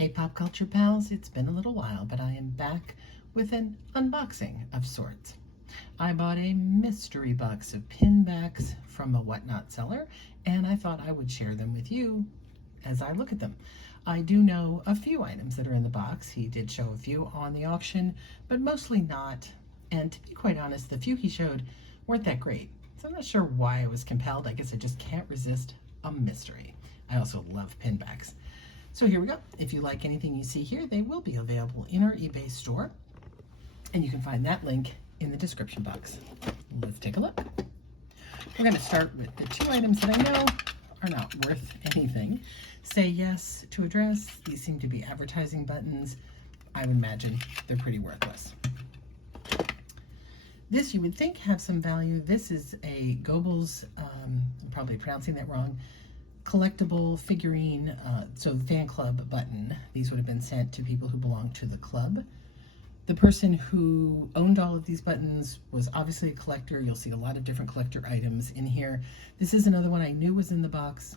Hey pop culture pals, it's been a little while, but I am back with an unboxing of sorts. I bought a mystery box of pinbacks from a whatnot seller, and I thought I would share them with you as I look at them. I do know a few items that are in the box. He did show a few on the auction, but mostly not. And to be quite honest, the few he showed weren't that great. So I'm not sure why I was compelled. I guess I just can't resist a mystery. I also love pinbacks. So here we go. If you like anything you see here, they will be available in our eBay store. And you can find that link in the description box. Let's take a look. We're going to start with the two items that I know are not worth anything. Say yes to address. These seem to be advertising buttons. I would imagine they're pretty worthless. This you would think have some value. This is a Goebbels, I'm probably pronouncing that wrong, collectible figurine, so the fan club button. These would have been sent to people who belong to the club. The person who owned all of these buttons was obviously a collector. You'll see a lot of different collector items in here. This is another one I knew was in the box.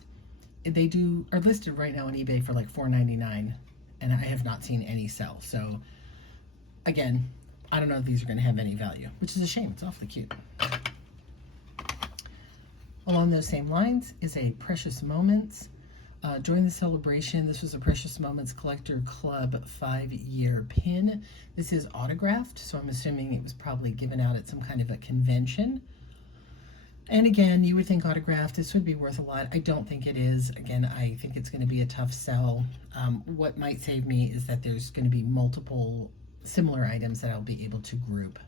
They are listed right now on eBay for like $4.99, and I have not seen any sell. So again, I don't know if these are going to have any value, which is a shame. It's awfully cute. Along those same lines is a Precious Moments. During the celebration, this was a Precious Moments Collector Club 5-year pin. This is autographed, so I'm assuming it was probably given out at some kind of a convention. And again, you would think autographed, this would be worth a lot. I don't think it is. Again, I think it's going to be a tough sell. What might save me is that there's going to be multiple similar items that I'll be able to group.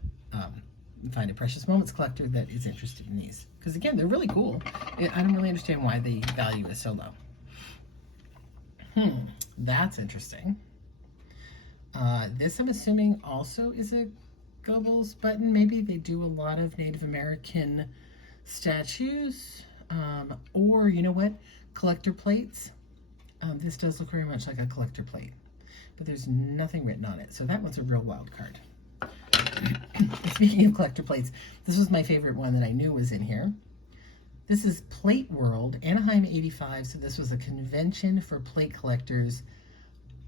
Find a Precious Moments collector that is interested in these. Because again, they're really cool. I don't really understand why the value is so low. That's interesting. This I'm assuming also is a Goebbels button. Maybe they do a lot of Native American statues. Or you know what? Collector plates. This does look very much like a collector plate. But there's nothing written on it. So that one's a real wild card. Speaking of collector plates, this was my favorite one that I knew was in here. This is Plate World, Anaheim 85. So this was a convention for plate collectors.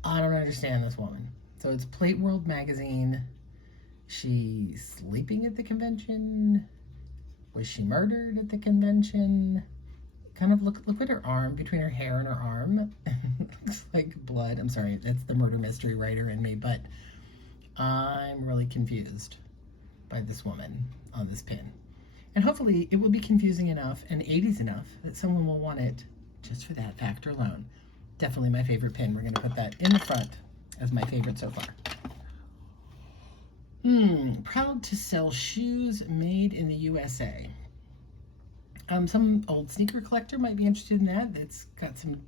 I don't understand this woman. So it's Plate World magazine. She's sleeping at the convention. Was she murdered at the convention? Kind of look at her arm, between her hair and her arm. Looks like blood. I'm sorry, that's the murder mystery writer in me, but I'm really confused by this woman on this pin. And hopefully it will be confusing enough and 80s enough that someone will want it just for that factor alone. Definitely my favorite pin. We're going to put that in the front as my favorite so far. Proud to sell shoes made in the USA. Some old sneaker collector might be interested in that. It's got some,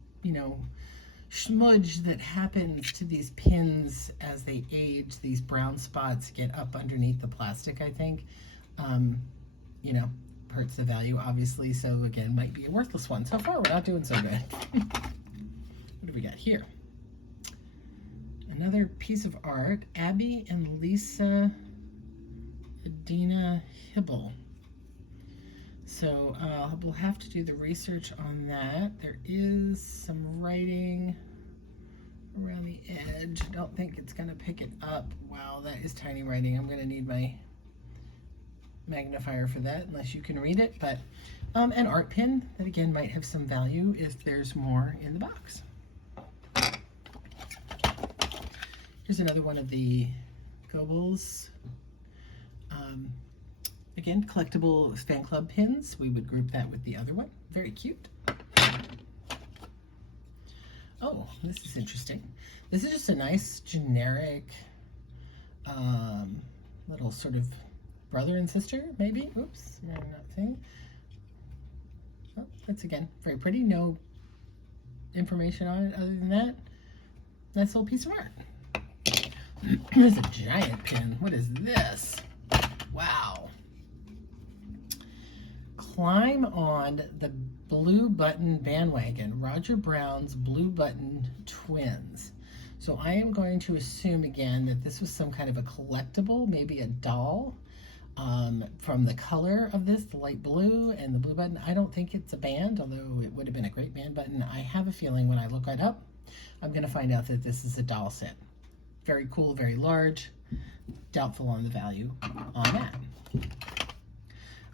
schmudge that happens to these pins as they age. These brown spots get up underneath the plastic, I think. Hurts the value, obviously. So again, might be a worthless one. So far, we're not doing so good. What do we got here? Another piece of art. Abby and Lisa Adina Hibble. So we'll have to do the research on that. There is some writing around the edge. I don't think it's going to pick it up. Wow, that is tiny writing. I'm going to need my magnifier for that, unless you can read it. But an art pin that again might have some value if there's more in the box. Here's another one of the Goebbels. Again, collectible fan club pins. We would group that with the other one. Very cute. Oh, this is interesting. This is just a nice generic little sort of brother and sister, maybe. Oops, I'm not seeing. Oh, that's again very pretty. No information on it other than that. Nice little piece of art. There's a giant pin. What is this? Wow. Climb on the Blue Button bandwagon. Roger Brown's Blue Button twins. So I am going to assume again that this was some kind of a collectible, maybe a doll. From the color of this, the light blue and the blue button, I don't think it's a band, although it would have been a great band button. I have a feeling when I look it up, I'm going to find out that this is a doll set. Very cool, very large. Doubtful on the value on that.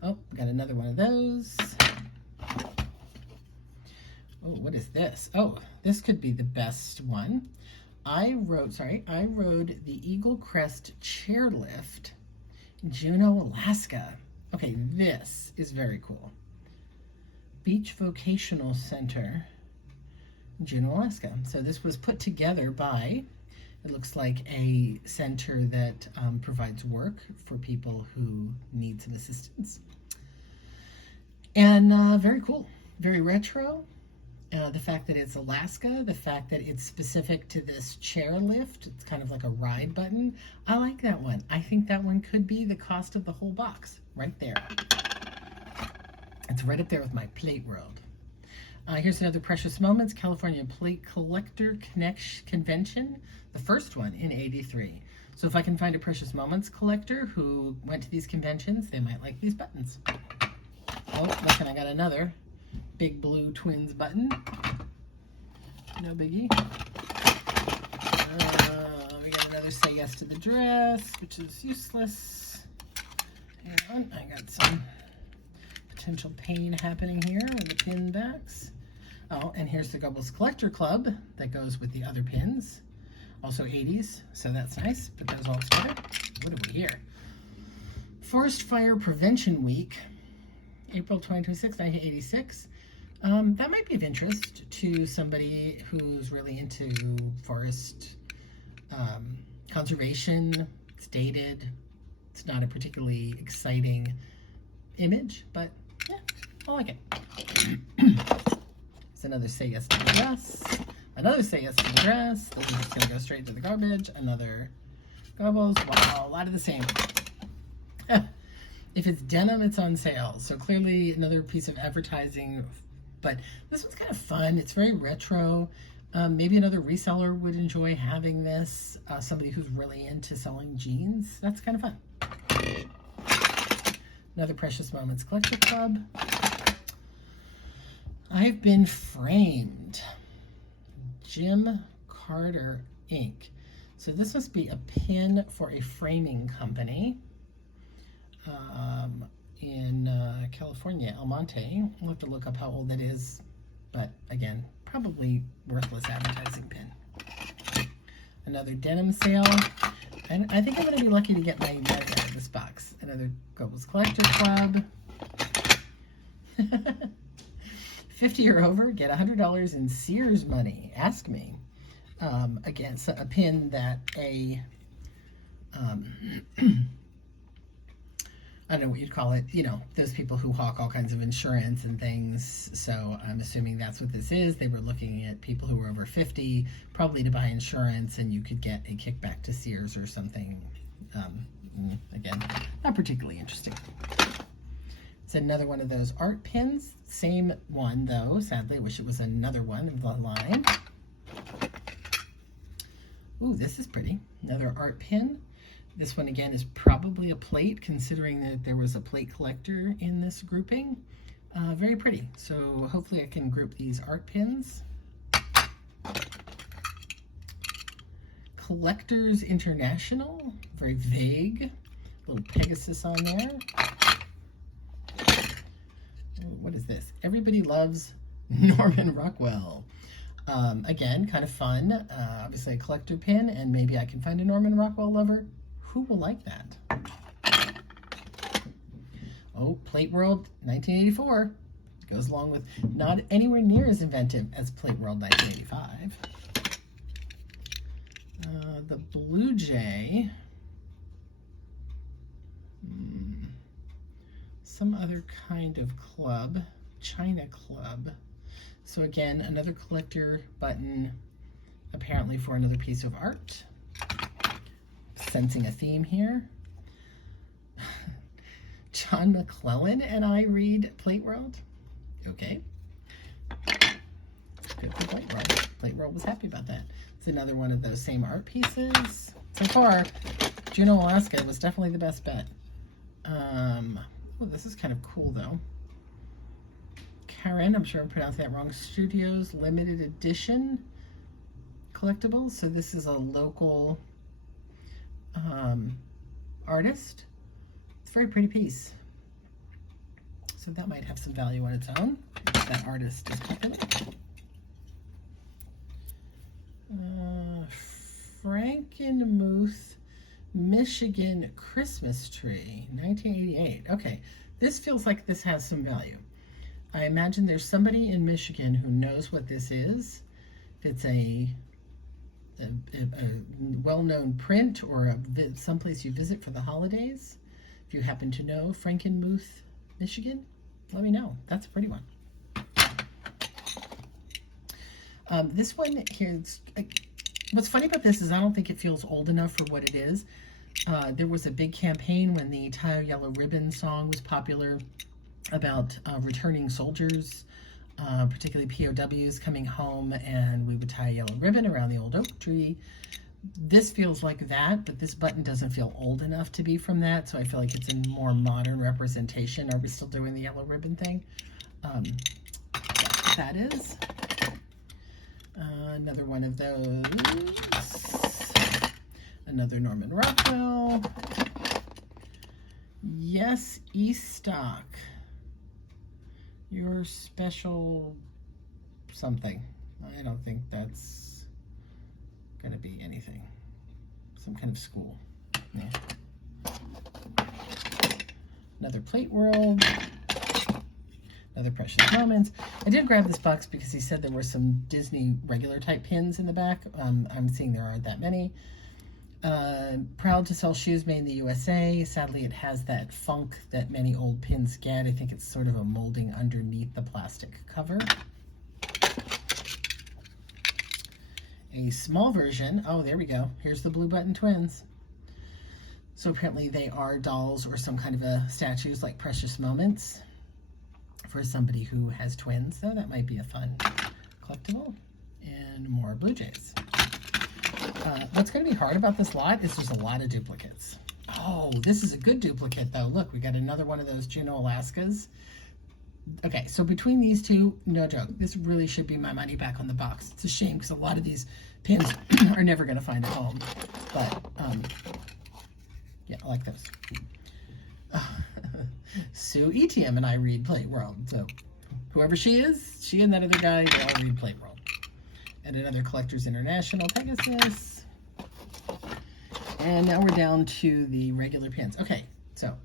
Oh, we got another one of those. Oh, what is this? Oh, this could be the best one. I rode the Eagle Crest chairlift in Juneau, Alaska. Okay, this is very cool. Beach Vocational Center, Juneau, Alaska. So this was put together by, it looks like a center that provides work for people who need some assistance. And very cool, very retro. The fact that it's Alaska, the fact that it's specific to this chairlift, it's kind of like a ride button. I like that one. I think that one could be the cost of the whole box, right there. It's right up there with my Plate World. Here's another Precious Moments, California Plate Collector Convention, the first one in '83. So if I can find a Precious Moments collector who went to these conventions, they might like these buttons. Oh, look, and I got another big blue twins button. No biggie. We got another Say Yes to the Dress, which is useless. Hang on, I got some potential pain happening here with the pin backs. Oh, and here's the Goebbels Collector Club that goes with the other pins. Also 80s, so that's nice. Put those all together. What have we here? Forest Fire Prevention Week, April 26, 1986. That might be of interest to somebody who's really into forest conservation. It's dated. It's not a particularly exciting image, but yeah, I like it. It's another Say Yes to the Dress. Another Say Yes to the Dress. Those are just going to go straight to the garbage. Another Goebbels. Wow, a lot of the same. If it's denim, it's on sale. So clearly another piece of advertising. But this one's kind of fun. It's very retro. Maybe another reseller would enjoy having this. Somebody who's really into selling jeans. That's kind of fun. Another Precious Moments Collector Club. I've Been Framed. Jim Carter Inc. So this must be a pin for a framing company in California, El Monte. I'll have to look up how old that is, but again, probably worthless advertising pin. Another denim sale. And I think I'm going to be lucky to get my money out of this box. Another Goebbels Collector Club. 50 or over, get $100 in Sears money. Ask me. Again, so a pin that I don't know what you'd call it, you know, those people who hawk all kinds of insurance and things. So I'm assuming that's what this is. They were looking at people who were over 50, probably to buy insurance, and you could get a kickback to Sears or something. Again, not particularly interesting. It's another one of those art pins. Same one, though. Sadly, I wish it was another one of the line. Ooh, this is pretty. Another art pin. This one, again, is probably a plate, considering that there was a plate collector in this grouping. Very pretty. So hopefully I can group these art pins. Collectors International. Very vague. Little Pegasus on there. What is this? Everybody Loves Norman Rockwell. Again, kind of fun. Obviously a collector pin, and maybe I can find a Norman Rockwell lover. Who will like that? Oh, Plate World 1984. Goes along with, not anywhere near as inventive as Plate World 1985. The Blue Jay. Some other kind of club. China Club. So again, another collector button, apparently for another piece of art. Sensing a theme here. John McClellan and I read Plate World. Okay. Good for Plate World. Plate World was happy about that. It's another one of those same art pieces. So far, Juneau, Alaska was definitely the best bet. Oh, this is kind of cool, though. Karen, I'm sure I pronounced that wrong. Studios Limited Edition collectibles. So this is a local artist. It's a very pretty piece. So that might have some value on its own. That artist is popular. Frankenmuth, Michigan Christmas tree, 1988. Okay, this feels like this has some value. I imagine there's somebody in Michigan who knows what this is. If it's a well-known print or someplace you visit for the holidays. If you happen to know Frankenmuth, Michigan, let me know. That's a pretty one. This one here, what's funny about this is I don't think it feels old enough for what it is. There was a big campaign when the Tie a Yellow Ribbon song was popular about returning soldiers, particularly POWs coming home, and we would tie a yellow ribbon around the old oak tree. This feels like that, but this button doesn't feel old enough to be from that, so I feel like it's a more modern representation. Are we still doing the yellow ribbon thing? That is. Another one of those. Another Norman Rockwell. Yes, E-Stock. Your special something. I don't think that's going to be anything. Some kind of school. Yeah. Another Plate World. Another Precious Moments. I did grab this box because he said there were some Disney regular type pins in the back. I'm seeing there aren't that many. Proud to sell shoes made in the USA. Sadly, it has that funk that many old pins get. I think it's sort of a molding underneath the plastic cover. A small version. Oh, there we go. Here's the Blue Button Twins. So apparently they are dolls or some kind of a statues like Precious Moments for somebody who has twins. So that might be a fun collectible. And more Blue Jays. What's going to be hard about this lot is there's a lot of duplicates. Oh, this is a good duplicate, though. Look, we got another one of those Juneau Alaskas. Okay, so between these two, no joke, this really should be my money back on the box. It's a shame because a lot of these pins are never going to find a home. But, yeah, I like those. Sue Etiam and I read Plate World. So whoever she is, she and that other guy, they all read Plate World. And another Collectors International Pegasus. And now we're down to the regular pins. Okay, so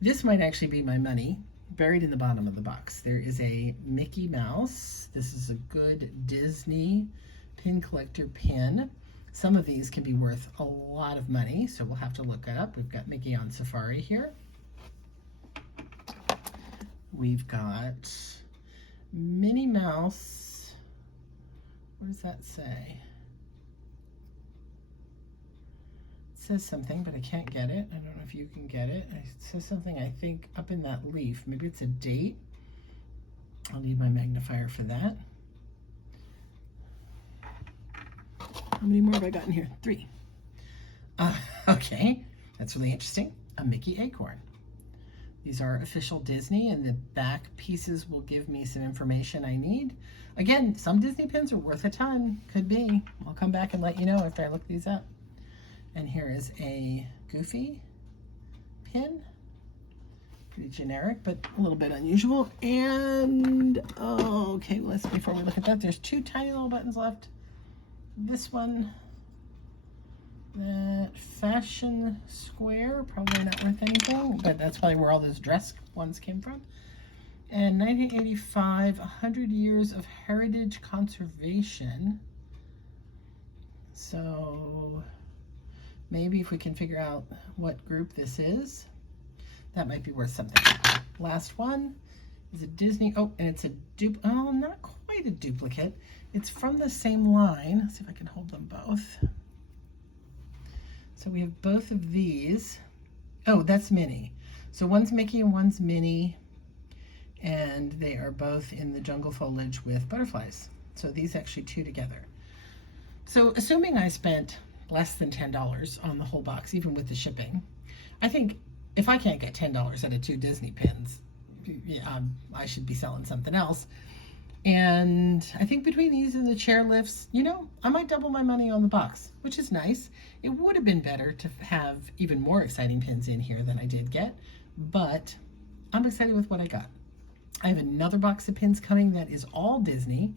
this might actually be my money buried in the bottom of the box. There is a Mickey Mouse. This is a good Disney pin collector pin. Some of these can be worth a lot of money, so we'll have to look it up. We've got Mickey on Safari here. We've got Minnie Mouse. What does that say? It says something, but I can't get it. I don't know if you can get it. It says something, I think, up in that leaf. Maybe it's a date. I'll need my magnifier for that. How many more have I got in here? 3. Okay, that's really interesting. A Mickey Acorn. These are official Disney, and the back pieces will give me some information I need. Again, some Disney pins are worth a ton. Could be. I'll come back and let you know after I look these up. And here is a Goofy pin. Pretty generic, but a little bit unusual. And, oh, okay, before we look at that, there's 2 tiny little buttons left. This one, that Fashion Square, probably not worth anything, but that's probably where all those dress ones came from. And 1985, 100 Years of Heritage Conservation. So maybe if we can figure out what group this is, that might be worth something. Last one is a Disney, oh, and it's a not quite a duplicate. It's from the same line. Let's see if I can hold them both. So we have both of these. Oh, that's Minnie. So one's Mickey and one's Minnie, and they are both in the jungle foliage with butterflies. So these actually 2 together. So assuming I spent less than $10 on the whole box, even with the shipping, I think if I can't get $10 out of 2 Disney pins, yeah, I should be selling something else. And I think between these and the chair lifts, you know, I might double my money on the box, which is nice. It would have been better to have even more exciting pins in here than I did get, but I'm excited with what I got. I have another box of pins coming that is all Disney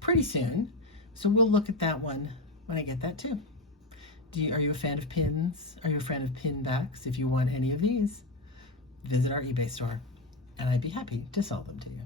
pretty soon, so we'll look at that one when I get that too. Are you a fan of pins? Are you a fan of Pinbacks? If you want any of these, visit our eBay store, and I'd be happy to sell them to you.